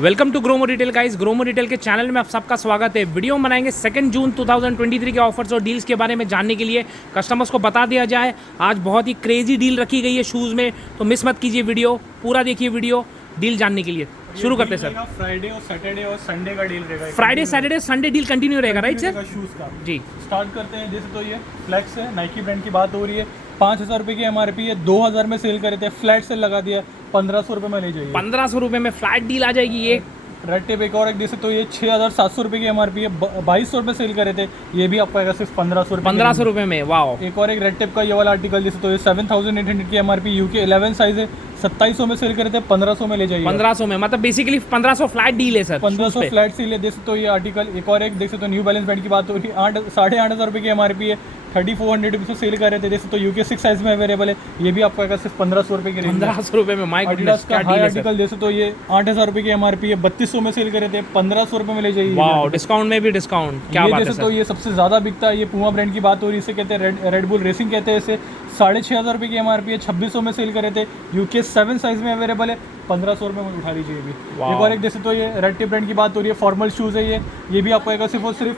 Welcome to Gromo retail guys. Gromo retail के channel में आप सबका स्वागत है। वीडियो में बनाएंगे 2 जून 2023 के ऑफर्स और डील्स के बारे में जानने के लिए कस्टमर्स को बता दिया जाए। आज बहुत ही क्रेजी डील रखी गई है शूज़ में, तो मिस मत कीजिए वीडियो, पूरा देखिए वीडियो डील जानने के लिए। शुरू करते हैं सर। फ्राइडे और सैटरडे और संडे का डील रहेगा। Friday Saturday Sunday deal continue रहेगा, राइट सर? शूज़ का जी स्टार्ट करते हैं। जैसे तो ये फ्लैक्स है, नाइकी ब्रांड की बात हो रही है। 5,000 रुपये की MRP है, 2,000 में सेल करे थे, फ्लैट सेल लगा दिया, 1,500 रुपये में ले जाइए। 1500 रुपये में फ्लैट डील आ जाएगी। ये रेड टेप एक और एक जैसे तो ये 6,700 रुपये की MRP है, 2,200 रुपये सेल करे थे, ये भी आपको आएगा सिर्फ 1,500 रुपये। 1500 रुपये में। वाओ। एक और एक रेड टेप का ये वाला आर्टिकल जैसे तो ये 7,800 की MRP, UK 11 साइज है, 2700 में सेल करे थे, 1500 में ले जाइए। 1500 में, मतलब बेसिकली 1500 फ्लैट डील है सर। 1500 फ्लैट सेल है। जैसे तो ये आर्टिकल एक और एक जैसे तो न्यू बैलेंस ब्रांड की बात हो रही है, 8,500 रुपये की MRP है, 3,400 रुपये सेल कर रहे थे। जैसे तो UK 6 साइज में अवेलेबल है, ये भी आपको आएगा सिर्फ 1,500 रुपये की रेंज। 1500 रुपये में। माय गुडनेस, क्या डील है सर। आर्टिकल जैसे तो ये 8,000 रुपये की MRP है, 3,200 में सेल कर रहे थे, 1,500 रुपये में ले जाइए। वाओ, डिस्काउंट में भी डिस्काउंट, क्या बात है जैसे सर। तो ये सबसे ज़्यादा बिकता है, ये पूमा ब्रांड की बात हो रही है, इसे कहते हैं रेड बुल रेसिंग कहते हैं इसे। 6,500 रुपये की MRP है, 2,600 में सेल कर रहे थे, UK 7 साइज में अवेलेबल है, 1,500 रुपये में उठा लीजिए ये भी। एक और एक जैसे तो ये रेड टेप ब्रांड की बात हो रही है, फॉर्मल शूज़ है ये भी आपको आएगा सिर्फ और सिर्फ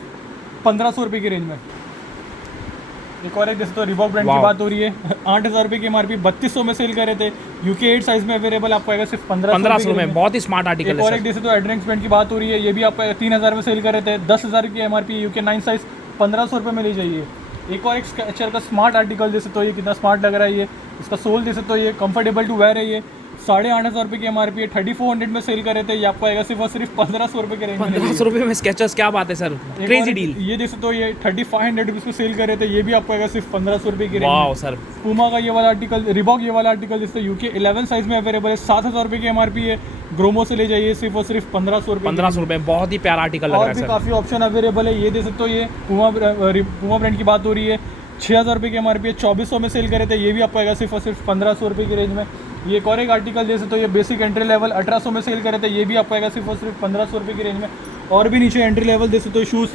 1,500 रुपये की रेंज में। एक और एक जैसे तो रिबॉक ब्रांड की बात हो रही है, 8,000 रुपये की MRP, 3,200 में सेल कर रहे थे, UK 8 साइज में अवेलेबल, आपको आएगा सिर्फ 1,500 में। बहुत ही स्मार्ट आर्टिकल है। और एक जैसे तो एड्रेंक्स ब्रांड की बात हो रही है, ये भी आपको 3,000 में सेल कर रहे थे, 10,000 की MRP, UK 9 साइज, 1,500 रुपये में ले जाइए। एक और एक स्केचर का स्मार्ट आर्टिकल जैसे तो ये कितना स्मार्ट लग रहा है, ये इसका सोल जैसे तो ये कंफर्टेबल टू वेयर है, ये 8,500 रुपये की MRP है, 3,400 में सेल कर रहे थे, ये आपको आएगा सिर्फ और सिर्फ 1,500 रुपये के रेंज में। 1,500 रुपये में स्केचर्स, क्या बात है सर, क्रेजी डील। ये जैसे तो ये 3,500 रुपीज़ में सेल कर रहे थे, ये भी आपको आएगा सिर्फ 1,500 रुपये की रेंज में। Wow sir. पूमा का ये वाला आर्टिकल, रिबॉक ये वाला आर्टिकल जैसे UK 11 साइज में अवेलेबल है, 7,000 रुपये की MRP है, ग्रोमो से ले जाइए सिर्फ और सिर्फ 1,500 रुपये। 1,500 रुपये, बहुत ही प्यारा आर्टिकल लग रहा है और भी सर। काफ़ी ऑप्शन अवेलेबल है। ये जैसे तो ये पूमा ब्रांड की बात हो रही है, 6,000 रुपये की MRP है, 2,400 में सेल करे थे, ये भी आपको आएगा सिर्फ और सिर्फ 1,500 रुपये की रेंज में। ये एक और एक आर्टिकल जैसे तो ये बेसिक एंट्री लेवल 1,800 में सेल करे थे, ये भी आपको आएगा सिर्फ और सिर्फ 1,500 रुपये की रेंज में। और भी नीचे एंट्री लेवल जैसे तो शूज़,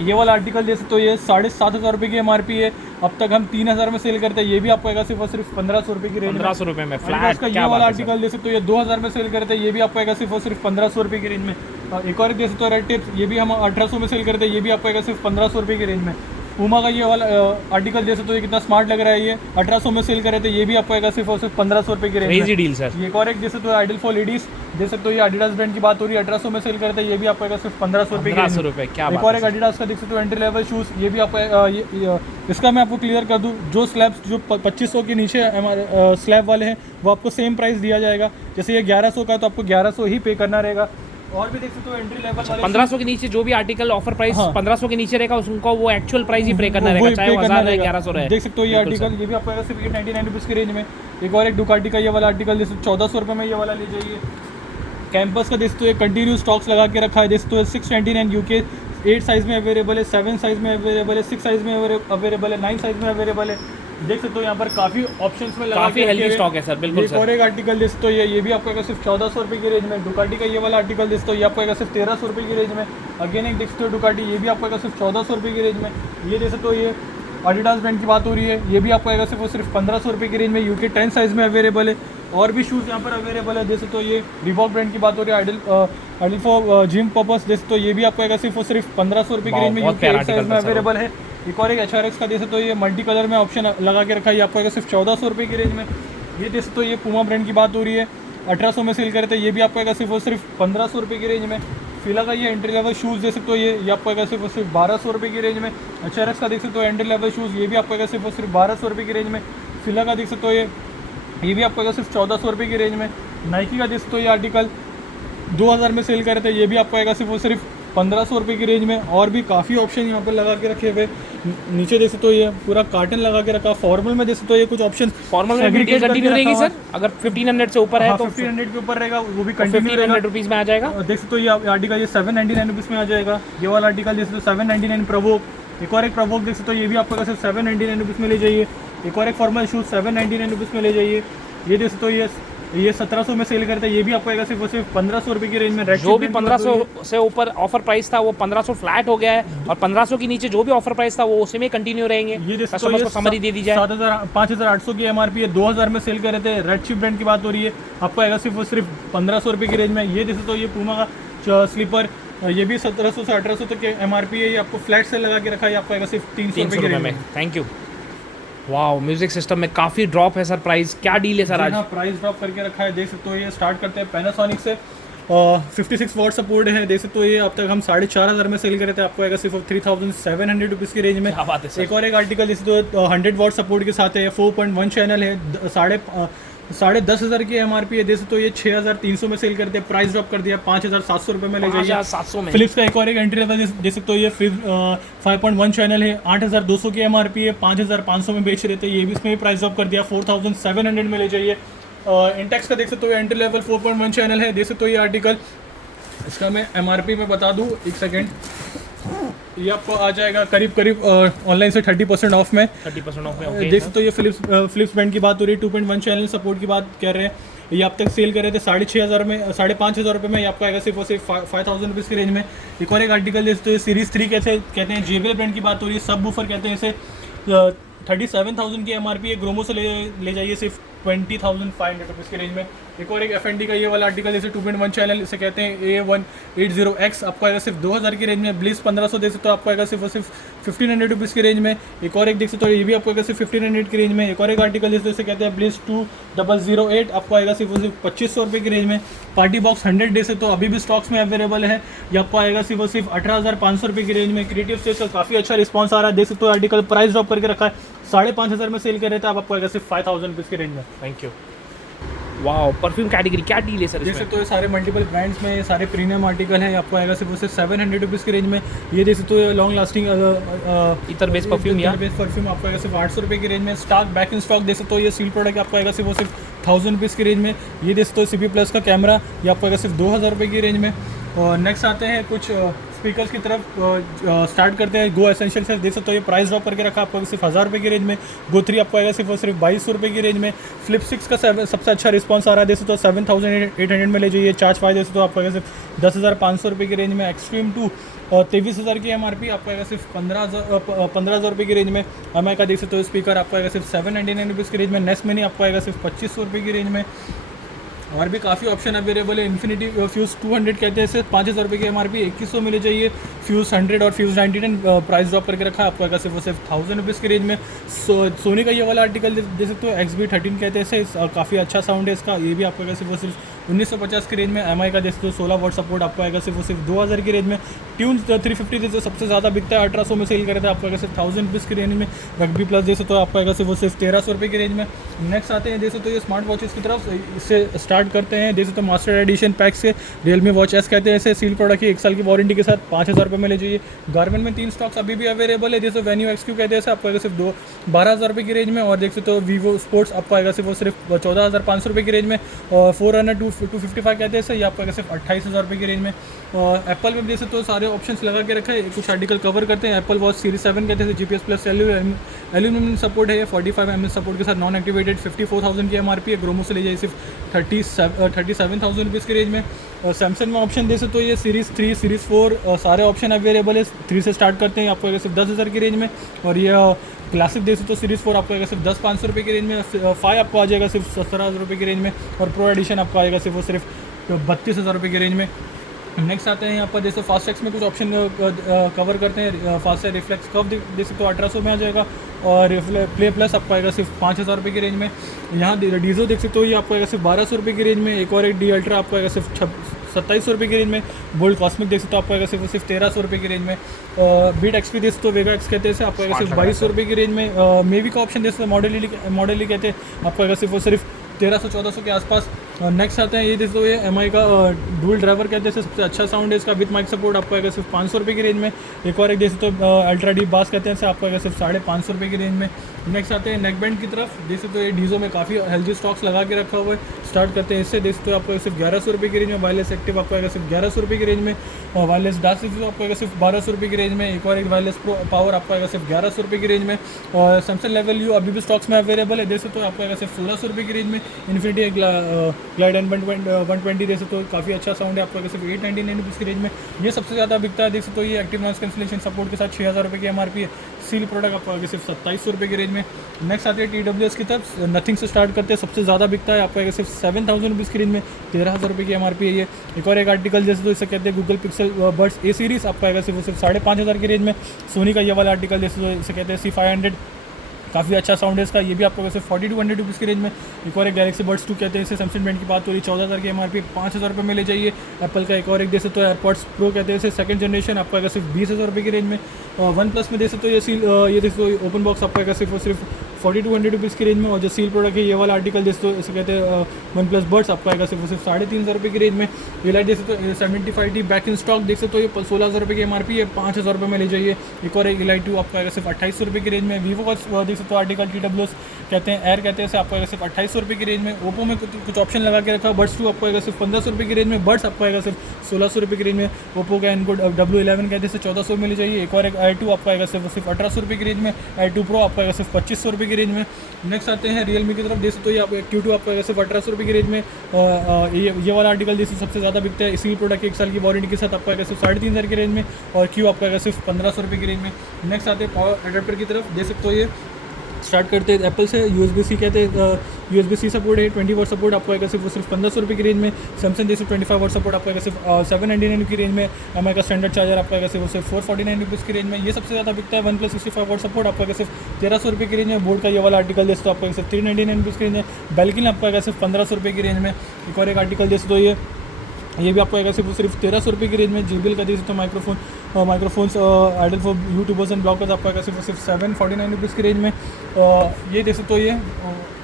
ये वाला आर्टिकल जैसे तो ये 7,500 रुपये की MRP है, अब तक हम 3,000 में सेल करते हैं, ये भी आपको आएगा सिर्फ और सिर्फ 1,500 रुपये की रेंज में। 1,500 रुपये में फ्लैट। का ये वाला आर्टिकल जैसे तो ये 2,000 में सेल करते हैं, ये भी आपको आएगा सिर्फ और सिर्फ 1,500 रुपये की रेंज में। एक और जैसे तो रेड टिप्स, ये भी हम 1,800 में सेल करते हैं, ये भी आपको आएगा सिर्फ 1,500 रुपये की रेंज में। पूमा का ये वाला आर्टिकल जैसे तो ये कितना स्मार्ट लग रहा है, ये 1,800 में सेल कर रहे थे, ये भी आपको आएगा सिर्फ और सिर्फ 1,500 रुपये की रेंज में। Crazy deal sir. ये एक और एक जैसे तो आइडल फॉर लेडीज जैसे तो ये एडिडास ब्रांड की बात हो रही है, 1,800 में सेल करते हैं, ये भी आपको आएगा सिर्फ 1,500 रुपये की रेंज में। क्या एक और एक एडिडास का देख सकते हो एंट्री लेवल शूज़, ये भी आपको इसका मैं आपको क्लियर कर दूं, जो स्लैब्स जो 2,500 के नीचे स्लैब वाले हैं वो आपको सेम प्राइस दिया जाएगा। जैसे ये 1,100 का तो आपको 1,100 ही पे करना रहेगा। और भी देख सकते हो एंट्री लेवल वाले 1,500 के नीचे जो भी आर्टिकल ऑफर प्राइस 1,500 के नीचे रहेगा, उनको वो एक्चुअल प्राइस ही पे करना रहेगा, चाहे 1,000 रहे 1,100 रहे। देख सकते हो ये आर्टिकल, ये भी आपको आएगा सिर्फ 99 रुपीज़ की रेंज में। एक और एक डुकाटी का ये वाला आर्टिकल जैसे 1,400 रुपये में ये वाला ले जाइए। कैंपस का देख तो ये कंटिन्यू स्टॉक्स लगा के रखा है, जैसे तो 699 UK 8 साइज़ में अवेलेबल है, 7 साइज़ में अवेलेबल है, 6 साइज़ में अवेलेबल है, 9 साइज़ में अवेलेबल है। देख सकते हो यहाँ पर काफ़ी ऑप्शंस में लगा काफ़ी हेल्दी स्टॉक है सर, बिल्कुल एक और एक आर्टिकल जैसे तो ये भी आपको आएगा सिर्फ 1,400 रुपये की रेंज में। डुकाटी का ये वाला आर्टिकल जैसे तो ये आपको आएगा सिर्फ 1,300 रुपये की रेंज में। अगेन एक देख सकते हो डुकाटी, ये भी आपको आएगा सिर्फ 1,400 रुपये की रेंज में। ये जैसे तो ये एडिडास ब्रांड की बात हो रही है, ये भी आपको आएगा सिर्फ और सिर्फ 1,500 रुपये की रेंज में, UK 10 साइज़ में अवेलेबल है। और भी शूज़ यहाँ पर अवेलेबल है, जैसे तो ये रिबॉक ब्रांड की बात हो रही है, आइडल फॉर जिम पर्पस, जैसे तो ये भी आपको आएगा सिर्फ और सिर्फ 1,500 रुपये की रेंज में, UK 8 साइज़ में अवेलेबल है। एक और एक HRX का जैसे तो ये मल्टी कलर में ऑप्शन लगा के रखा है, ये आपको आएगा सिर्फ 1,400 रुपये की रेंज में। ये जैसे तो ये पूमा ब्रांड की बात हो रही है, 1,800 में सेल करते हैं, ये भी आपको आएगा सिर्फ और सिर्फ 1,500 रुपये की रेंज में। फिला का ये एंट्री लेवल शूज़ जैसे तो ये आपको आएगा सिर्फ और सिर्फ 1,200 रुपये की रेंज में। HRX का देख सकते हो एंट्री लेवल शूज़, ये भी आपको आएगा सिर्फ और सिर्फ 1,200 रुपये की रेंज में। फिला का देख सकते हो ये भी आपको आएगा सिर्फ 1,400 रुपये की रेंज में। नाइकी का देख सकते हो ये आर्टिकल 2,000 में सेल कर रहे थे, ये भी आपको आएगा सिर्फ और सिर्फ 1,500 रुपये की रेंज में। और भी काफ़ी ऑप्शन यहाँ पर लगा के रखे हुए। नीचे देख सकते हो ये पूरा कार्टन लगा के रखा। फॉर्मल में देख सकते हो ये कुछ ऑप्शन फॉर्मल में डील कंटिन्यू रहेगी सर, अगर 1,500 से ऊपर है तो 1,500 के ऊपर रहेगा, वो भी कंटिन्यू 1,500 रुपीज़ में आ जाएगा। देख सकते हो ये आर्टिकल ये 799 रुपीज़ में आ जाएगा। ये वाला आर्टिकल जैसे 799 प्रोवोक। एक और एक प्रोवोक देख सकते हो, ये भी आपको सिर्फ 799 रुपीज़ में ले जाइए। एक और एक फॉर्मल शूज़ 799 रुपीज़ में ले जाइए। ये देख सकते हो ये ये 1700 में सेल करते हैं, ये भी आपको आएगा सिर्फ और सिर्फ 1500 रुपये की रेंज में। रेड जो भी 1500 से ऊपर ऑफर प्राइस था वो 1500 फ्लैट हो गया है, और 1500 के नीचे जो भी ऑफर प्राइस था वो उसी में कंटिन्यू रहेंगे। ये जैसे कस्टमर्स को समरी दे दी जाए। 5800 की MRP है, 2000 में सेल कर रहे थे। रेड चिप ब्रांड की बात हो रही है, आपको आएगा सिर्फ और सिर्फ 1500 रुपये की रेंज में। ये जैसे तो ये पूमा का स्लीपर, ये भी 1700 से 1800 तक के MRP है। ये आपको फ्लैट सेल लगा के रखा है, आपको आएगा सिर्फ 300 रुपये की रेंज में। Thank you. Wow, music system में काफ़ी ड्रॉप है सर। प्राइस क्या डील है सर आज? प्राइस ड्रॉप करके रखा है, देख सकते हो। ये स्टार्ट करते हैं पैनासोनिक से, 56 वॉट सपोर्ट है, देख सकते हो। ये अब तक हम 4500 में सेल कर रहे थे, आपको आएगा सिर्फ 3700 रुपीज़ की रेंज में। क्या बात है सर। एक और एक आर्टिकल जैसे तो 100 वॉट सपोर्ट के साथ है, 4.1 चैनल है, 10,500 की MRP है, जैसे तो ये 6300 में सेल करते हैं। प्राइस ड्रॉप कर दिया, 5700 रुपये में ले जाइए। 5700 में। फिलिप्स का एक और एक एंट्री लेवल जैसे तो ये 5.1 चैनल है, 8200 की MRP है, 5500 में बेच रहे थे। ये भी इसमें भी प्राइस ड्रॉप कर दिया, 4700 में ले जाइए। इंटेक्स का देख सकते हो, एंट्री लेवल 4.1 चैनल है, देख सकते हो। ये आर्टिकल इसका मैं MRP में बता दूँ, एक सेकेंड। ये आपको आ जाएगा करीब ऑनलाइन से 30% ऑफ में। 30% ऑफ में। देख सकते हो, ये फिलिप्स ब्रांड की बात हो रही है, 2.1 चैनल सपोर्ट की बात कर रहे हैं। ये आप तक सेल कर रहे थे 6500 में, 5500 रुपये में। ये आपको आएगा सिर्फ और सिर्फ 5000 रुपीज़ की रेंज में। एक और एक आर्टिकल देखते हो, सीरीज़ 3 कहते हैं, JBL ब्रांड की बात हो रही है, सब वूफर कहते हैं इसे। 37,000 की MRP है, ग्रोमो से ले जाइए सिर्फ 20,500 रुपीज़ की रेंज में। एक और एक FND का ये वाला आर्टिकल जैसे 2.1 चैनल, इसे कहते हैं A180X, आपको आएगा सिर्फ 2000 की रेंज में। ब्लिस 1500 दे सकते हो, आपको आएगा सिर्फ और सिर्फ 1500 रुपीज़ की रेंज में। एक और एक देख सकते हो, ये भी आपको आएगा सिर्फ 1500 की रेंज में। एक और एक आर्टिकल जैसे कहते हैं ब्लिस 2008, आपको आएगा सिर्फ और सिर्फ 2500 रुपये की रेंज में। पार्टी बॉक्स 100 दे सकते हो, अभी भी स्टॉक्स में अवेलेबल है। ये आपको आएगा सिर्फ और सिर्फ 18,500 रुपये की रेंज में। क्रिएटिव स्टेज का काफ़ी अच्छा रिस्पॉन्स आ रहा है, देख सकते हो। आर्टिकल प्राइस ड्रॉप करके रखा है, 5500 में सेल कर रहे थे, अब आपको आएगा सिर्फ 5000 रुपीज़ की रेंज में। Thank you. Wow, perfume category क्या डील है सर देख इसमें? सकते हो, ये सारे मल्टीपल ब्रांड्स में, ये सारे प्रीमियम आर्टिकल है, आपको आएगा सिर्फ उससे 700 रुपीज़ की रेंज में। ये देख सकते हो, लॉन्ग लास्टिंग इतर बेस्ड परफ्यूम, या बेस्ड परफ्यूम आपको आएगा सिर्फ 800 रुपये की रेंज में। स्टॉक बैक इन स्टॉक देख सकते हो, ये सील प्रोडक्ट आपको आएगा सिर्फ 1000 रुपीज़ की रेंज में। ये देख सकते हो, CP प्लस का कैमरा, ये आपको आएगा सिर्फ 2000 रुपये की रेंज में। और नेक्स्ट आते हैं कुछ स्पीकर्स की तरफ, स्टार्ट करते हैं गो एसेंशियल से। देख सकते हो, ये प्राइस ड्रॉप करके रखा आपको सिर्फ 1000 रुपये की रेंज में। गो 3 आपको आएगा सिर्फ और सिर्फ 2200 रुपये की रेंज में। फ्लिप 6 का सबसे अच्छा रिस्पॉन्स आ रहा है, देख सकते हो, 7800 में ले जाइए। चार्ज 5 देख सकते हो, आपको आएगा सिर्फ 10,500 रुपये की रेंज में। एक्सट्रीम 2 23,000 की MRP, आपको आएगा सिर्फ 15,000 रुपये की रेंज में। MI का देख सकते हो, स्पीकर आपको आएगा सिर्फ 799 रुपीज़ की रेंज में। नेस्ट मिनी आपको आएगा सिर्फ 2500 रुपये की रेंज में। और भी काफ़ी ऑप्शन अवेलेबल है। इन्फिनिटी फ्यूज़ 200 कहते हैं इसे, 5000 रुपये की MRP, 2100 में ले जाइए। फ्यूज़ 100 और फ्यूज़ 99 प्राइस ड्रॉप करके रखा है, आपको आएगा सिर्फ 1000 रुपीज़ की रेंज में। सोनी का ये वाला आर्टिकल दे सकते हो, XB13 कहते हैं इसे, काफ़ी अच्छा साउंड है इसका, ये भी आपको आएगा सिर्फ 1950 की रेंज में। MI का देख सकते हो, 16 वॉट सपोर्ट, आपको आएगा सिर्फ 2000 की रेंज में। ट्यून 350 जैसे सबसे ज़्यादा बिकता है, 1800 में सेल करे थे, आपको आएगा सिर्फ 1000 रुपीज़ की रेंज में। रग्बी प्लस देख सकते हो, आपको आएगा सिर्फ 1300 रुपये की रेंज में। नेक्स्ट आते हैं देख सकते हो, ये स्मार्ट वॉचेस की तरफ, इससे स्टार्ट करते हैं। देख सकते हो, मास्टर एडिशन पैक से Realme Watch S कहते हैं इसे, सील प्रोडक्ट की 1 साल की वारंटी के साथ 5000 रुपये में ले जाइए। गारमेंट में 3 स्टॉक्स अभी भी अवेलेबल है, जैसे Venue XQ कहते हैं इसे, आपको आएगा सिर्फ 12,000 रुपये की रेंज में। और देख सकते हो, Vivo Sports आपको आएगा सिर्फ 14,500 रुपये की रेंज में। और Forerunner 255 कहते हैं इसे, ये आपको आएगा सिर्फ 28,000 रुपये की रेंज में। और एप्पल में देख सकते हो, सारे ऑप्शंस लगा के रखे हैं, कुछ आर्टिकल कवर करते हैं। एप्पल वॉच सीरीज 7 कहते हैं, GPS प्लस एल्यूमिनियम सपोर्ट है, 45 mm सपोर्ट के साथ, नॉन एक्टिवेटेड, 54,000 की MRP है। ग्रोमो से ले जाइए सिर्फ 37,000 रुपीज़ की रेंज में। और सैमसंग में ऑप्शन दे सकते हो, ये सीरीज़ 3, सीरीज़ 4 सारे ऑप्शन अवेलेबल है। 3 से स्टार्ट करते हैं, आपको आएगा सिर्फ 10,000 की रेंज में। और ये क्लासिक दे सकते हो, सीरीज़ 4 आपको आएगा सिर्फ 10,500 रुपये की रेंज में। 5 आपको आ जाएगा सिर्फ 17,000 रुपये की रेंज में। और प्रो एडिशन आपको आएगा सिर्फ 32,000 रुपये की रेंज में। नेक्स्ट आते हैं यहाँ पर, जैसे फास्टैग्स में कुछ ऑप्शन कवर करते हैं। फास्टैग रिफ्लेक्स कर्व दे सकते हो, 1800 में आ जाएगा। और प्ले प्लस आपको आएगा सिर्फ 5,000 रुपये की रेंज में। यहाँ डीजो देख सकते हो, ये आपको आएगा सिर्फ 1200 रुपये की रेंज में। एक और एक डी अल्ट्रा आपको आएगा सिर्फ 2700 रुपये की रेंज में। बोल्ड कॉस्मिक देख सकते हो, आपको आएगा सिर्फ 1300 रुपये की रेंज में। बीट एक्सपी देख सकते हो, वेगा एक्स कहते हैं, आपको आएगा सिर्फ 2200 रुपये की रेंज में। मेवी का ऑप्शन देख सकते हो, मॉडल ही कहते हैं, आपको आएगा सिर्फ 1300-1400 के आसपास। नेक्स्ट आते हैं ये दोस्तों, ये MI का डुअल ड्राइवर कहते हैं, सबसे अच्छा साउंड है इसका विद माइक सपोर्ट, आपको आएगा सिर्फ 500 रुपये की रेंज में। एक और एक देख सकते हो अल्ट्रा डीप बास कहते हैं, आपको आएगा सिर्फ 550 रुपये की रेंज में। नेक्स्ट आते हैं नेक बैंड की तरफ, देख सकते हो ये डीजो में काफ़ी हेल्दी स्टॉक्स लगा के रखा हुआ है। स्टार्ट करते हैं इससे, देख सकते हो आपको सिर्फ 1100 रुपये की रेंज में। वायरलेस एक्टिव आपको आएगा सिर्फ 1100 रुपये की रेंज में, और वायरलेस डास आपको आएगा सिर्फ 1200 रुपये की रेंज में। एक और एक वायरलेस प्रो पावर आपको आएगा सिर्फ 1100 रुपये की रेंज में। और सैमसंग लेवल यू अभी भी स्टॉक्स में अवेलेबल है, देख सकते हो आपको आएगा सिर्फ 1600 रुपये की रेंज में। इन्फिनिटी ग्लाइड एंड 120 देख सकते हो, काफ़ी अच्छा साउंड है, आपको आएगा सिर्फ 899 रुपीज़ की रेंज में। ये सबसे ज़्यादा बिकता है, देख सकते हो ये एक्टिव नॉइस कैंसिलेशन सपोर्ट के साथ 6000 रुपये की MRP है। सील प्रोडक्ट आपको आएगा सिर्फ 2700 रुपये की रेंज में। नेक्स्ट आती है TWS की तरफ, नथिंग से स्टार्ट करते हैं, सबसे ज़्यादा बिकता है, आपको आएगा सिर्फ 7000 रुपीज़ की रेंज में। 13000 रुपये की MRP है ये। एक और एक आर्टिकल जैसे तो इसे कहते हैं Google pixel buds A series, आपको आएगा सिर्फ 5500 की रेंज में। सोनी का ये वाला आर्टिकल जैसे तो इसे कहते हैं C500, काफ़ी अच्छा साउंड है इसका, ये भी आपको वैसे 4200 रुपीज़ की रेंज में। एक और एक गैलेक्सी बड्स 2 कहते हैं इसे, सैमसंग ब्रांड की बात हो रही है, 14000 की MRP, 5000 रुपये में ले जाइए। एप्पल का एक और एक देख सकते हो एयरपॉड्स प्रो कहते हैं इसे, सेकंड जनरेशन, आपको आएगा सिर्फ 20000 रुपये की रेंज में। वन प्लस में देख सकते हो ये देख सकते हो ओपन बॉक्स आपको आएगा सिर्फ 4200 रुपीज़ की रेंज में। और जो सील प्रोडक्ट है ये वाला आर्टिकल देख सकते हो इसे कहते हैं वन प्लस बड्स, आपको आएगा सिर्फ 3500 रुपये की रेंज में। ये लाइट देख सकते हो 75D बैक इन स्टॉक देख सकते हो, ये 16000 रुपये की MRP है, 5000 रुपये में ले जाइए। एक और एक लाइट 2 आपको आएगा सिर्फ 2800 रुपये की रेंज में। वीवो का देख सकते हो आर्टिकल TWS कहते हैं एयर कहते हैं इसे, आपको आएगा सिर्फ 2800 रुपये की रेंज में। ओप्पो में कुछ ऑप्शन लगा के रखा है, बड्स 2 आपको आएगा सिर्फ 1500 रुपये की रेंज में। बड्स आपको आएगा सिर्फ 1600 रुपये की रेंज में। ओप्पो का इनको W11 कहते हैं इसे 1400 में ले जाइए। एक और एक Air 2 आपको आएगा सिर्फ 1800 रुपये की रेंज में। Air 2 Pro आपको आएगा सिर्फ 2500 रुपये की रेंज में। नेक्स्ट आते हैं रियलमी की तरफ, देख सकते हो ये आपको Q2 आपको आएगा सिर्फ 1800 रुपये की रेंज में। ये वाला आर्टिकल जैसे सबसे ज़्यादा बिकता है, इसी प्रोडक्ट के 1 साल की वारंटी के साथ आपको आएगा सिर्फ 3500 की रेंज में। और Q आपको आएगा सिर्फ 1500 रुपये की रेंज में। नेक्स्ट आते हैं पावर एडाप्टर की तरफ, देख सकते हो ये स्टार्ट करते हैं एप्पल से, USB-C कहते हैं, USB-C सपोर्ट है, 20 वाट सपोर्ट आपको आएगा सिर्फ 1500 रुपये की रेंज में। सैमसंग जैसे 25 वाट सपोर्ट आपको आएगा सिर्फ 799 की रेंज में। MI का स्टैंडर्ड चार्जर आपको आएगा सिर्फ 449 रुपीज़ की रेंज में। ये सबसे ज़्यादा बिकता है। वन प्लस 65 वाट सपोर्ट आपको आएगा सिर्फ 1300 रुपये की रेंज में। बोर्ड का ये वाला आर्टिकल जैसे तो आपको सिर्फ 399 रुपीज़ की रेंज में। बेल्किन आपको आएगा सिर्फ 1500 रुपये की रेंज में। एक और एक आर्टिकल जैसे तो ये भी आपको आएगा सिर्फ 1300 रुपये की रेंज में। JBL का देख सकते हो microphones ideal for YouTubers and bloggers आपको आएगा सिर्फ 749 रुपीज़ की रेंज में। ये देख सकते हो ये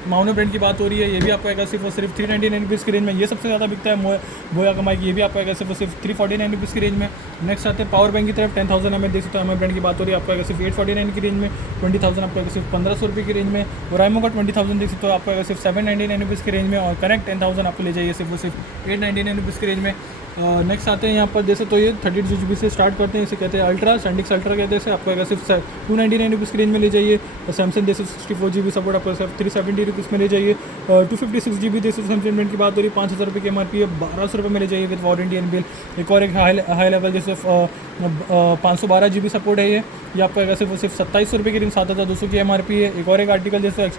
माउनो ब्रांड की बात हो रही है, ये भी आपको आएगा सिर्फ 399 रुपीज़ की रेंज में। ये सबसे ज़्यादा बिकता है बोया का माइक, ये भी आपको आएगा सिर्फ 349 रुपीज़ की रेंज में। नेक्स्ट आते हैं पावर बैंक की तरफ, 10,000 mAh देख सकते हो MI ब्रांड की बात हो रही है, आपको आएगा सिर्फ 849 की रेंज में। 20,000 आपको आएगा सिर्फ 1500 रुपये की रेंज में। और आइमो का 20,000 देख सकते हो आपको आएगा सिर्फ 799 रुपीज़ की रेंज में। और कनेक्ट 10,000 आपको ले जाइए सिर्फ 899 रुपीज़ की रेंज में। नेक्स्ट आते हैं यहाँ पर जैसे तो ये 32 GB से स्टार्ट करते हैं, इसे कहते हैं अल्ट्रा, सैंडिक्स अल्ट्रा कहते हैं इसे, आपको आएगा सिर्फ 299 रुपीज़ की रेंज में ले जाइए। और सैमसंग जैसे 64 GB सपोर्ट आपको सिर्फ 370 रुपीज़ में ले जाइए। 256 GB जैसे सैमसंग ब्रांड की बात हो रही है, 5000 रुपये की MRP है, 1200 रुपये में ले जाइए विद वारंटी एंड बिल। एक और एक हाई लेवल जैसे 512 GB सपोर्ट है, ये आपको आएगा सिर्फ 2700 रुपये की रेंज, 7200 की MRP है। एक और एक आर्टिकल जैसे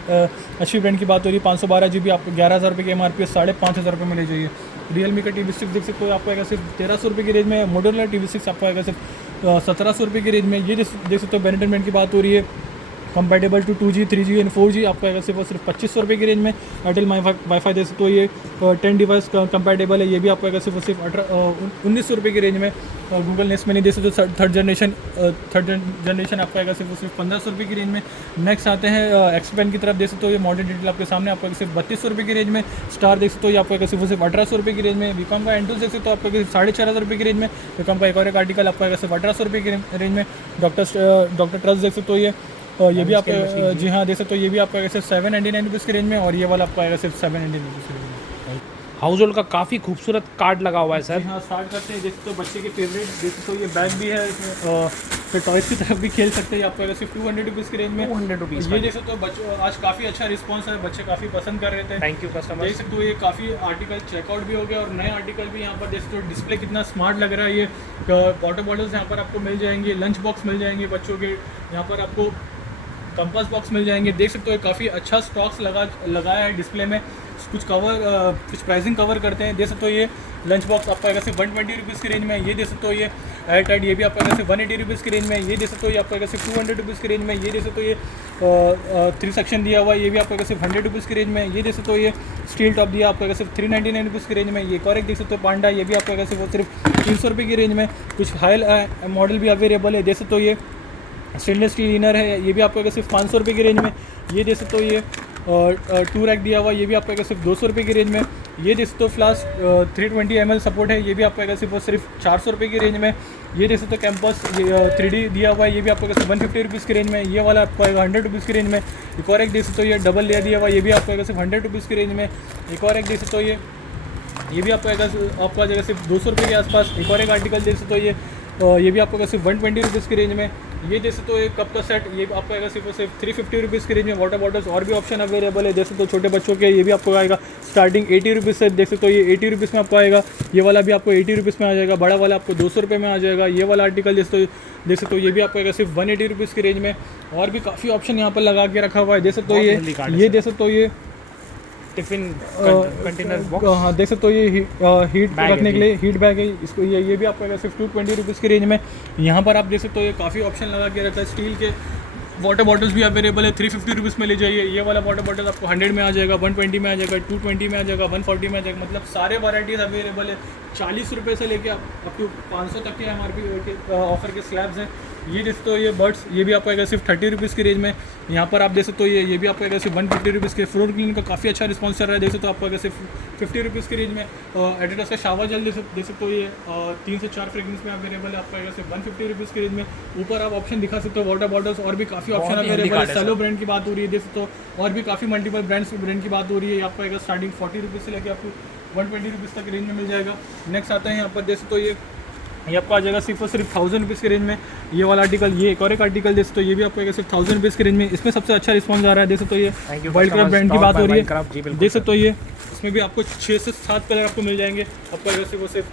अच्छी ब्रांड की बात हो रही है, 512 GB आपको 11000 रुपये की MRP है, 5500 रुपये में ले जाइए। रियलमी का TV6 देख सकते हो आपको आएगा सिर्फ 1300 रुपये की रेंज में। मॉडुलर TV6 आपको आएगा सिर्फ 1700 रुपये की रेंज में। ये देख सकते हो बेनेटन ब्रांड की बात हो रही है, compatible to 2G 3G and 4G आपको आएगा सिर्फ 2500 रुपये की रेंज में। एयरटेल वाईफाई देख सकते हो ये 10 डिवाइस कंपैटिबल है, ये भी आपको आएगा सिर्फ 1900 रुपये की रेंज में। गूगल नेस्ट में नहीं देख सकते हो थर्ड जनरेशन आपको आएगा सिर्फ 1500 रुपये की रेंज में। नेक्स्ट आते हैं एक्सपेन की तरफ, देख सकते हो ये मॉडल डिटेल आपके सामने, आपको आएगा सिर्फ 3200 रुपये की रेंज में। स्टार देख सकते हो ये आपको आएगा सिर्फ 1800 रुपये की रेंज में। वीकॉम का एंटूस देख सकते हो आपको सिर्फ 4500 रुपये की रेंज में। वीकॉम का एक और एक आर्टिकल आपको आएगा सिर्फ 1800 रुपये की रेंज में। डॉक्टर ट्रस्ट देख सकते हो ये भी आप जी हाँ देख सकते हो, ये भी आपको आएगा सिर्फ 799 रुपीज़ की रेंज में। और ये वाला आपको आएगा सिर्फ 799 रुपीज़ की रेंज में। हाउस होल्ड का काफ़ी खूबसूरत कार्ड लगा हुआ है सर। हाँ स्टार्ट करते हैं, देख सकते हो बच्चे के फेवरेट, देख सकते हो ये बैग भी है इसमें, फिर टॉयज़ की तरफ भी खेल सकते हैं, आपको आएगा सिर्फ 200 रुपीज़ की रेंज में। 200 रुपीज़ ये देख सकते हो बच्चों आज काफ़ी अच्छा रिस्पॉन्स है, बच्चे काफ़ी पसंद कर रहे थे। Thank you customer. देख सकते हो ये काफ़ी आर्टिकल चेकआउट भी हो गया और नए आर्टिकल भी यहाँ पर देख सकते हो। डिस्प्ले कितना स्मार्ट लग रहा है, ये वाटर बॉटल्स यहाँ पर आपको मिल जाएंगे, लंच बॉक्स मिल जाएंगे बच्चों के, यहाँ पर आपको कंपास बॉक्स मिल जाएंगे। देख सकते हो काफ़ी अच्छा स्टॉक्स लगाया है डिस्प्ले में। कुछ प्राइसिंग कवर करते हैं, देख सकते हो ये लंच बॉक्स आपको आएगा सिर्फ 120 रुपीज़ की रेंज में। ये देख सकते हो ये एयर टाइट, ये भी आपको आएगा सिर्फ 180 रुपीज़ की रेंज में। ये देख सकते हो ये आपको आएगा सिर्फ 200 रुपीज़ की रेंज में। ये देख सकते हो ये 3 सेक्शन दिया हुआ है, ये भी आपको आएगा सिर्फ 100 रुपीज़ की रेंज में। ये देख सकते हो ये स्टील टॉप दिया आपको आएगा सिर्फ 399 रुपीज़ की रेंज में। ये और एक देख सकते हो पांडा, ये भी आपको आएगा सिर्फ 300 रुपये की रेंज में। कुछ हाई मॉडल भी अवेलेबल है, देख सकते हो ये स्टेनलेस स्टील इनर है, ये भी आपको आएगा सिर्फ 500 रुपये की रेंज में। ये देख सकते हो ये 2 रैक दिया हुआ, ये भी आपको आएगा सिर्फ 200 रुपये की रेंज में। ये देख सकते हो फ्लास्क 320 ml सपोर्ट है, ये भी आपको आएगा सिर्फ 400 रुपये की रेंज में। ये देख सकते हो कैंपस 3D दिया हुआ है, ये भी आपको आएगा 150 रुपीज़ की रेंज में। ये वाला आपको आएगा 100 रुपीज़ की रेंज में। एक और एक देख सकते हो ये डबल लेयर दिया हुआ है, ये भी आपको आएगा सिर्फ 100 रुपीज़ की रेंज में। एक और एक देख सकते हो ये भी आपको आएगा सिर्फ 200 रुपये के आसपास। एक और एक आर्टिकल देख सकते हो ये भी आपको आएगा सिर्फ 120 रुपीज़ की रेंज में। ये देख सकते हो एक कप का सेट, ये आपको आएगा सिर्फ 350 रुपीज़ की रेंज में। वाटर बॉटल्स और भी ऑप्शन अवेलेबल है, देख सकते हो छोटे बच्चों के, ये भी आपको आएगा स्टार्टिंग 80 रुपीज़ से। देख सकते हो ये 80 रुपीज़ में आपको आएगा, ये वाला भी आपको 80 रुपीज़ में आ जाएगा। बड़ा वाला आपको 200 रुपये में आ जाएगा। ये वाला आर्टिकल देख सकते हो ये भी आपको आएगा सिर्फ 180 रुपीज़ की रेंज में। और भी काफ़ी ऑप्शन यहाँ पर लगा के रखा हुआ है। देख सकते हो ये देख सकते हो ये टिफिन कंटेनर बॉक्स, हाँ देख सकते हो ये हीट रखने के लिए हीट बैग है इसको। ये भी आपको आएगा सिर्फ 220 रुपीज़ की रेंज में। यहाँ पर आप देख सकते हो ये काफ़ी ऑप्शन लगा के रखा है। स्टील के वाटर बॉटल्स भी अवेलेबल है, 350 रुपीज़ में ले जाइए। ये वाला वाटर बॉटल आपको 100 में आ जाएगा, 120 में आ जाएगा, 220 में आ जाएगा, 140 में आ जाएगा। मतलब सारे वैराइटीज़ अवेलेबल है। 40 रुपये से लेके अप टू 500 तक के MRP के ऑफर के स्लैब्स हैं। ये देख सकते हो ये बर्ड्स, ये भी आपको आएगा सिर्फ 30 रुपीज़ की रेंज में। यहाँ पर आप देख सकते हो ये भी आपको आएगा सिर्फ 150 रुपीज़ के। फ्लोर क्लीन का काफ़ी अच्छा रिस्पॉन्स चल रहा है, देख सकते हो आपको आएगा सिर्फ 50 रुपीज़ की रेंज में। एडिडास का शावर जेल देख सकते हो ये 3 से 4 फ्रेग्रेंस में अवेलेबल है, आपको आएगा सिर्फ 150 रुपीज़ की रेंज में। ऊपर आप ऑप्शन दिखा सकते हो वाटर बॉटल्स, और भी काफ़ी ऑप्शन अवेलेबल है। सेलो ब्रांड की बात हो रही है, देख सकते हो और भी काफ़ी मल्टीपल ब्रांड की बात हो रही है। आपको आएगा स्टार्टिंग 40 रुपीज़ से लेकर आपको 120 रुपीज़ तक रेंज में मिल जाएगा। नेक्स्ट आता है यहाँ पर देख सकते हो ये आपको आ जाएगा सिर्फ 1000 रुपीज़ की रेंज में। ये वाला आर्टिकल, ये एक और एक आर्टिकल देख सकते हो ये भी आपको आएगा सिर्फ 1000 रुपीज़ की रेंज में। इसमें सबसे अच्छा रिस्पॉन्स आ रहा है, देख सकते हो ये वाइल्ड क्राफ्ट ब्रांड की बात हो रही है, देख सकते हो ये इसमें भी आपको 6 से 7 कलर आपको मिल जाएंगे। आपको आएगा सिर्फ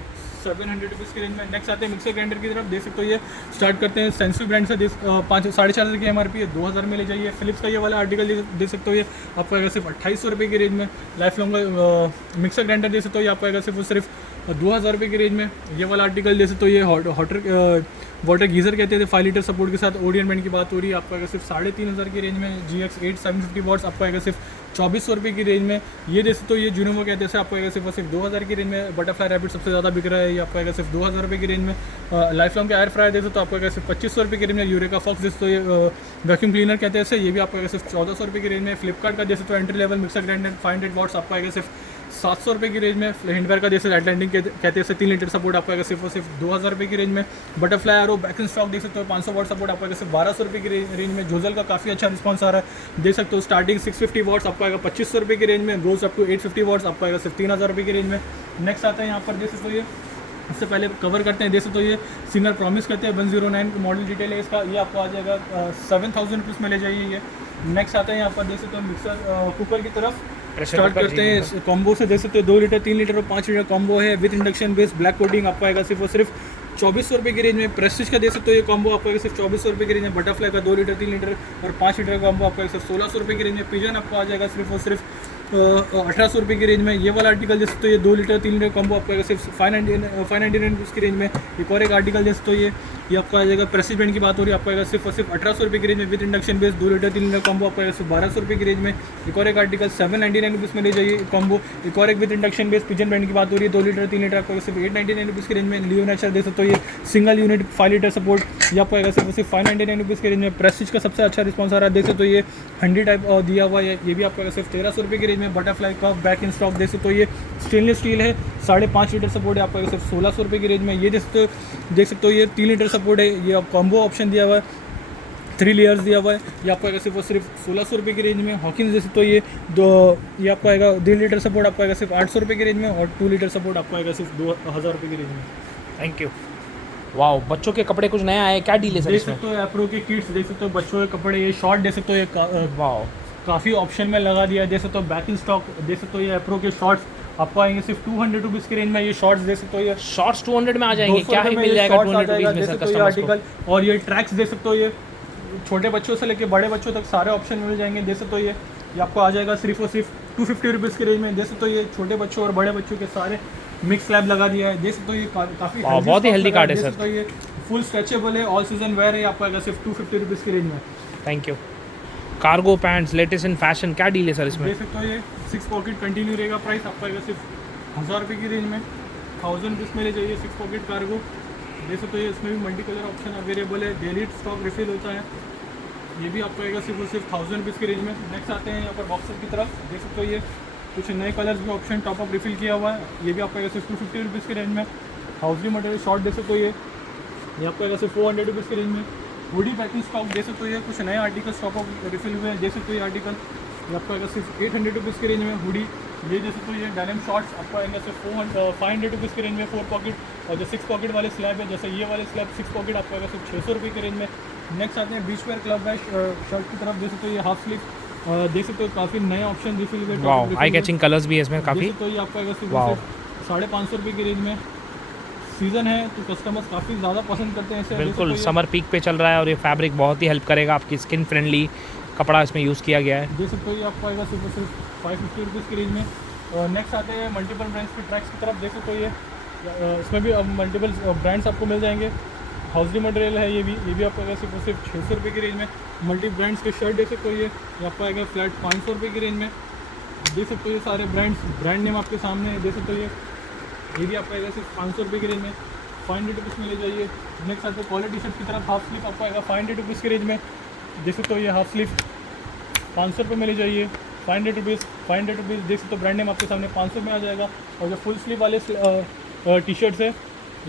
700 रुपीज़ की रेंज में। नेक्स्ट आते हैं मिक्सर ग्राइंडर की तरफ, देख सकते हो ये स्टार्ट करते हैं सेंसिटिव ब्रांड से। 4,500 की MRP है, 2000 में ले जाइए। फिलिप्स का ये वाला आर्टिकल देख सकते हो ये आपको आएगा सिर्फ 2800 रुपये की रेंज में। लाइफ लॉन्ग मिक्सर ग्राइंडर देख सकते हो ये आपको आएगा सिर्फ 2000 रुपये की रेंज में। ये वाला आर्टिकल देख सकते हो ये वाटर गीज़र कहते थे 5 लीटर सपोर्ट के साथ। ओडियन ब्रांड की बात हो रही है, आपको आएगा सिर्फ 3500 की रेंज में। GX8 750 वॉट्स आपको आएगा सिर्फ 2400 रुपये की रेंज में। ये देख सकते हो ये जूनोमो कहते हैं, आपको आएगा सिर्फ 2000 की रेंज में। बटरफ्लाई रैपिड सबसे ज़्यादा बिक रहा है, ये आपको आएगा सिर्फ 2000 रुपये की रेंज में। लाइफ लॉन्ग के एयर फ्रायर देख सकते हो आपको आएगा सिर्फ 2500 रुपये की रेंज में। यूरेका फॉक्स देख सकते हो ये वैक्यूम क्लीनर कहते हैं इसे, ये भी आपको आएगा सिर्फ 1400 रुपये की रेंज में। फ्लिपकार्ट का देख सकते हो entry level mixer grinder 500 watts आपको आएगा सिर्फ 700 रुपये की रेंज में। हिंडवेयर का जैसे एटलांटिक कहते हैं 3 लीटर सपोर्ट आपको आएगा सिर्फ 2000 रुपये की रेंज में। Butterfly arrow back in stock देख सकते हो 500 वॉट सपोर्ट आपको आएगा सिर्फ 1200 रुपये की रेंज में। जोजल का काफ़ी अच्छा रिस्पॉन्स आ रहा है, देख सकते हो स्टार्टिंग 650 वॉट्स आपको आएगा 2500 रुपये की रेंज में। गोज अप टू 850 वॉट्स आपको आएगा सिर्फ 3000 रुपये की रेंज में। नेक्स्ट आता है यहाँ पर देख सकते हो ये, इससे पहले कवर करते हैं, देख सकते हो ये सिंगर प्रॉमिस करते हैं 109 मॉडल डिटेल है इसका, ये आपको आ जाएगा 7000 रुपीज़ में ले जाइए ये। नेक्स्ट आता है यहाँ पर देख सकते हो मिक्सर कुकर की तरफ स्टार्ट करते हैं कॉम्बो से। देख सकते हो 2 लीटर 3 लीटर और 5 लीटर कॉम्बो है with induction base black coating आपको आएगा सिर्फ 2400 रुपये की रेंज में। प्रेस्टीज का देख सकते हो ये कॉम्बो आपको आएगा सिर्फ 2400 रुपये की रेंज में। बटरफ्लाई का 2 लीटर 3 लीटर और 5 लीटर का कॉम्बो आपको आएगा सिर्फ 1600 रुपये की रेंज में। पिजन आपको आ जाएगा सिर्फ 1800 रुपये की रेंज में। ये वाला आर्टिकल देख सकते हो ये 2 लीटर 3 लीटर कॉम्बो आपको आएगा सिर्फ 599 रुपीज़ की रेंज में। एक और एक आर्टिकल देख सकते हो ये आपको आ जाएगा प्रेस्टीज ब्रांड की बात हो रही है, आपको आएगा सिर्फ 1800 रुपये की रेंज में with induction base 2 litre 3 litre combo आपको आएगा सिर्फ 1200 रुपये की रेंज में। एक और एक आर्टिकल 799 रुपीज़ में ले जाइए कॉम्बो। एक और एक with induction base pigeon brand की बात हो रही है 2 लीटर 3 लीटर आपको सिर्फ 899 रुपीज़ की रेंज में। लियो नेचर देख सकते हो ये सिंगल यूनिट 5 लीटर सपोर्ट ये आपको आएगा सिर्फ 599 रुपीज़ की रेंज में। प्रेस्टीज का सबसे अच्छा रिस्पॉन्स आ रहा है, देख सकते हो ये 100 टाइप दिया हुआ है, ये भी आपको आएगा सिर्फ 1300 रुपये की रेंज में। बटरफ्लाई का बैक इन स्टॉक देख सकते हो ये स्टेनलेस स्टील है 5.5 लीटर सपोर्ट है, आपको आएगा सिर्फ 1600 रुपये की रेंज में। ये देख सकते हो ये 3 लीटर सपोर्ट है, ये आप कॉम्बो ऑप्शन दिया हुआ है 3 लेयर्स दिया हुआ है, ये आपको आएगा सिर्फ 1600 रुपये की रेंज में। हॉकिंस देख सकते हो ये आपको आएगा 1.5 लीटर सपोर्ट आपको आएगा सिर्फ 800 रुपये की रेंज में और 2 लीटर सपोर्ट आपको आएगा सिर्फ 2000 रुपये की रेंज में। Thank you. वाओ, बच्चों के कपड़े कुछ नया आए, क्या डील है सर? देख सकते हो एप्रो के किट्स देख सकते हो, बच्चों के कपड़े, ये शॉर्ट देख सकते हो ये वाओ काफ़ी ऑप्शन में लगा दिया है। देख सकते हो बैक इन स्टॉक देख सकते हो ये एप्रो के शॉर्ट्स आपको आएंगे सिर्फ 200 रुपीज़ की रेंज में। ये शॉर्ट्स देख सकते हो ये शॉर्ट्स 200 में आ जाएंगे, क्या है मिल जाएगा 200 रुपीज़ में सर कस्टमर्स को? और ये ट्रैक्स देख सकते हो ये छोटे बच्चों से लेके बड़े बच्चों तक सारे ऑप्शन मिल जाएंगे। देख सकते हो ये आपको आ जाएगा सिर्फ और सिर्फ 250 रुपीज़ की रेंज में। देख सकते हो ये छोटे बच्चों और बड़े बच्चों के सारे मिक्स स्लैब लगा दिया है। देख सकते हो ये काफ़ी बहुत ही हेल्दी कार्ड है सर। तो ये फुल स्ट्रेचेबल है, ऑल सीजन वेयर है, आपको आएगा सिर्फ 250 रुपीज़ की रेंज में। Thank you. Cargo pants latest in fashion, क्या डील है सर इसमें? देख सकते हो ये 6 पॉकेट कंटिन्यू रहेगा, प्राइस आपको आएगा सिर्फ 1000 रुपये की रेंज में। 1000 रुपीज़ में ले जाइए 6 पॉकेट कार्गो। देख सकते हो ये इसमें भी मल्टी कलर ऑप्शन अवेलेबल है, डेली स्टॉक रिफिल होता है, ये भी आपको आएगा सिर्फ 1000 रुपीज़ की रेंज में। नेक्स्ट आते हैं यहाँ पर बॉक्सर की तरफ, देख सकते हो ये कुछ नए कलर्स भी ऑप्शन टॉपअप रिफिल किया हुआ है, ये भी आपको सिर्फ 250 रुपीज़ के रेंज में। हाउसली मटेरियल शॉर्ट दे सकते हो ये आपको सिर्फ 400 रुपीज़ के रेंज में। हुडी पैकिंग स्टॉक दे सकते हो ये, कुछ नए आर्टिकल स्टॉकअप रिफिल हुए हैं, दे सकते हो ये आर्टिकल, ये आपको आएगा सिर्फ 800 रुपीज़ के रेंज में। हुडी ये जैसे तो ये डेनिम शॉर्ट्स आपको आएंगे सिर्फ 500 रुपीज़ के रेंज में 4 पॉकेट, और जो 6 पॉकेट वाले स्लैब है जैसे ये वाले स्लैब 6 पॉकेट आपको आएगा सिर्फ 600 रुपये के रेंज में। नेक्स्ट आते हैं बीच वेयर क्लब बैग शर्ट की तरफ, जैसे तो ये हाफ स्लीव देख सकते हो, काफ़ी नए ऑप्शन रिफिल हुए, वाओ आई कैचिंग कलर्स भी है इसमें काफ़ी। तो ये आपको आएगा सिर्फ वाओ 550 रुपये की रेंज में। सीज़न है तो कस्टमर्स काफ़ी ज़्यादा पसंद करते हैं इसे। बिल्कुल समर पीक पे चल रहा है और ये फैब्रिक बहुत ही हेल्प करेगा, आपकी स्किन फ्रेंडली कपड़ा इसमें यूज़ किया गया है। देख सकते हो ये आपको आएगा सिर्फ 550 रुपीज़ की रेंज में। और नेक्स्ट आते हैं मल्टीपल ब्रांड्स की ट्रैक्स की तरफ, देख सकते हो ये इसमें भी अब मल्टीपल ब्रांड्स आपको मिल जाएंगे। हाउसली मटेरियल है ये भी आपको आएगा सिर्फ 600 रुपये की रेंज में। मल्टी ब्रांड्स के शर्ट देख सकते हो ये आपको आएगा फ्लैट 500 रुपये की रेंज में। देख सकते हो ये सारे ब्रांड नेम आपके सामने है, देख सकते हो ये भी आपको आएगा सिर्फ 500 रुपये की रेंज में। 500 रुपीज़ में ले जाइए। नेक्स्ट आते हैं कॉलर टी शर्ट की तरफ, हाफ स्लीव आपको आएगा 500 रुपीज़ की रेंज में। देख सकते हो ये हाफ स्लीव 500 रुपये में ले जाइए। 500 रुपीज़ देख सकते हो, ब्रांड नेम आपके सामने 500 में आ जाएगा। और जो फुल स्लीव वाले टी शर्ट्स है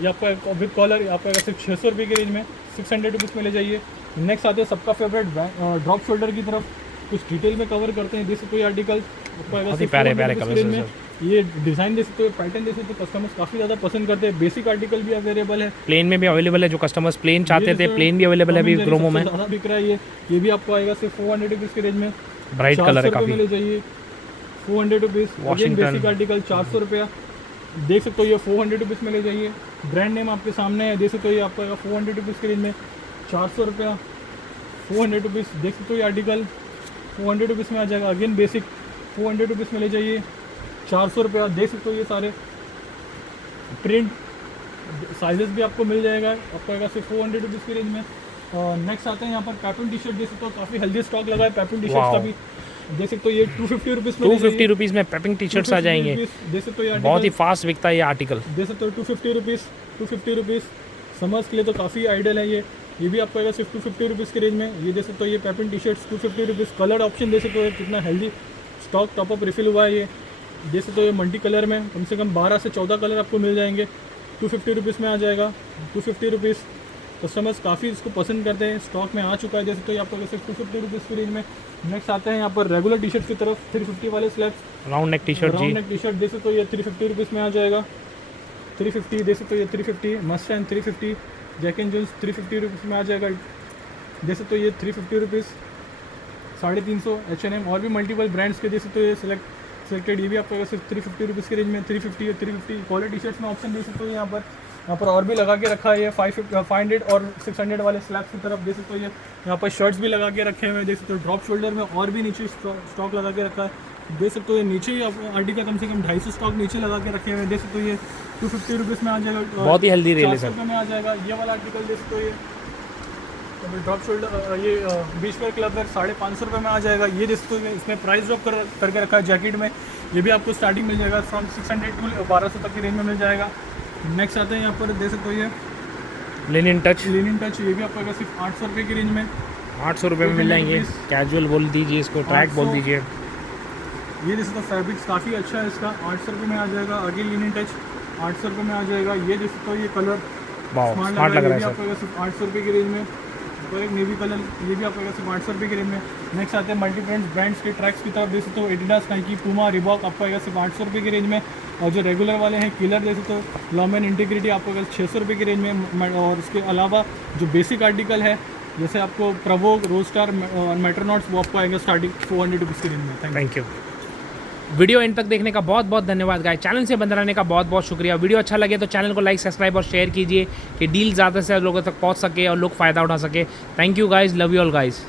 ये आपको विद कॉलर आपको आएगा सिर्फ 600 रुपये की रेंज में, 600 रुपीज़ में ले जाइए। नेक्स्ट आते हैं सबका फेवरेट ड्रॉप शोल्डर की तरफ, कुछ डिटेल में कवर करते हैं। देख सकते हो ये आर्टिकल आपको आएगा सिर्फ प्यारे 400 कलर्स रुपीज़ में। ये डिज़ाइन देख सकते हो, पैटर्न देख सकते हो, कस्टमर्स काफ़ी ज़्यादा पसंद करते हैं। बेसिक आर्टिकल भी अवेलेबल है, प्लेन में भी अवेलेबल है, जो कस्टमर्स प्लेन चाहते थे प्लेन भी अवेलेबल है अभी ग्रोमो में। ज़्यादा बिक रहा है ये भी आपको आएगा सिर्फ 400 रुपीज़ की रेंज में। ब्राइट कलर है काफ़ी। ले जाइए 400 रुपीज़। बेसिक आर्टिकल 400 रुपया, देख सकते हो ये 400 रुपीज़ में ले जाइए। ब्रांड नेम आपके सामने है, देख सकते हो ये आपको आएगा 400 रुपीज़ की रेंज में, 400 रुपया, 400 रुपीज़। देख सकते हो ये आर्टिकल 400 रुपीज़ में आ जाएगा। अगेन बेसिक 400 रुपीज़ में ले जाइए, 400 रुपया। देख सकते हो ये सारे प्रिंट साइजेस भी आपको मिल जाएगा, आपको आएगा सिर्फ 400 रुपीज़ की रेंज में। नेक्स्ट आते हैं यहाँ पर पैपिन टी शर्ट, देख सकते हो काफ़ी हेल्दी स्टॉक लगा है पैपिन टी शर्ट का भी। देख सकते हो ये 250 रुपीज़ में 250 रुपीज़ में पैपिंग टी शर्ट्स आ जाएंगे। देख सकते हो ये बहुत ही फास्ट बिकता है ये आर्टिकल। देख सकते हो 250 रुपीज़ समर्स के लिए तो काफ़ी आइडियल है ये भी आपको आएगा सिर्फ 250 रुपीज़ की रेंज में। ये देख सकते हो ये piping T shirts 250 rupees. Colour option देख सकते हो कितना हेल्दी स्टॉक टॉपअप रिफिल हुआ है ये। देख सकते हो ये मल्टी कलर में कम से कम 12 से 14 कलर आपको मिल जाएंगे। 250 रुपीज़ में आ जाएगा, 250 रुपीज़। कस्टमर्स काफ़ी इसको पसंद करते हैं, स्टॉक में आ चुका है। जैसे तो ये आपको सिर्फ 250 रुपीज़ की रेंज में। नेक्स्ट आते हैं यहाँ पर रेगुलर टी शर्ट की तरफ, 350 वाले slabs round neck T shirt जी, राउंड नेक टी शर्ट देख सकते हो ये 350 रुपीज़ में आ जाएगा। 350 देख सकते हो ये 350 must and 350। Jack and Jones 350 rupees में आ जाएगा। देख सकते हो ये 350 रुपीज़, 350 H&M और भी मल्टीपल ब्रांड्स के देख सकते हो ये सिलेक्टेड। ये भी आपको सिर्फ 350 रुपीज़ की रेंज में। 350 और 350 कॉलर टी शर्ट्स में ऑप्शन देख सकते हो। यहाँ पर और भी लगा के रखा है ये 500 और 600 वाले स्लैब्स की तरफ। देख सकते हो ये यहाँ पर शर्ट्स भी लगा के रखे हुए हैं। देख सकते हो ड्रॉप शोल्डर में और भी नीचे स्टॉक लगा के रखा है। देख सकते हो ये नीचे ही आर्टिकल कम से कम 250 स्टॉक नीचे लगा के रखे हुए हैं। देख सकते हो ये 250 रुपीज़ में आ जाएगा, बहुत ही हेल्दी रेल है सर। 400 रुपये में आ जाएगा। ये वाला आर्टिकल देख सकते हो ये ड्रॉप शोल्डर, ये बीच वेयर क्लब वेयर 550 रुपये में आ जाएगा। ये देख सकते हो इसमें प्राइस ड्रॉप करके रखा है जैकेट में। ये भी आपको स्टार्टिंग मिल जाएगा फ्रॉम 600 टू 1200 तक की रेंज में मिल जाएगा। नेक्स्ट आते हैं यहाँ पर देख सकते हो ये लिनिन टच, ये भी आपको सिर्फ 800 रुपये की रेंज में, 800 रुपये में मिल जाएंगे। कैजुअल बोल दीजिए इसको, ट्रैक बोल दीजिए। ये देख सकते हो फैब्रिक्स काफ़ी अच्छा है इसका, 800 रुपये में आ जाएगा। अगेन लिनिन टच 800 रुपये में आ जाएगा। ये देख सकते हो ये कलर स्मार्ट लग रहा है सर। आपको सिर्फ 800 रुपये की रेंज में। और एक नेवी कलर, ये भी आपको सिर्फ 800 रुपये की रेंज में। नेक्स्ट आते हैं मल्टी ब्रांड्स के ट्रैक्स की तरफ। देख सकते हो एडिडास, नाइकी, पूमा, रिबॉक आपको आएगा सिर्फ 800 रुपये की रेंज में। और जो रेगुलर वाले हैं किलर देख सकते हो, लॉमेन, इंटीग्रिटी आपको आएगा 600 रुपये की रेंज में। और उसके अलावा जो बेसिक आर्टिकल है जैसे आपको प्रवोग, रोस्टार और मेट्रोनॉट्स वो आपको आएगा स्टार्टिंग 400 रुपीज़ की रेंज में। Thank you. वीडियो एंड तक देखने का बहुत बहुत धन्यवाद गाइस। चैनल से बंद रहने का बहुत बहुत शुक्रिया। वीडियो अच्छा लगे तो चैनल को लाइक, सब्सक्राइब और शेयर कीजिए कि डील ज़्यादा से ज़्यादा लोगों तक पहुंच सके और लोग फ़ायदा उठा सके। Thank you guys, love you all guys.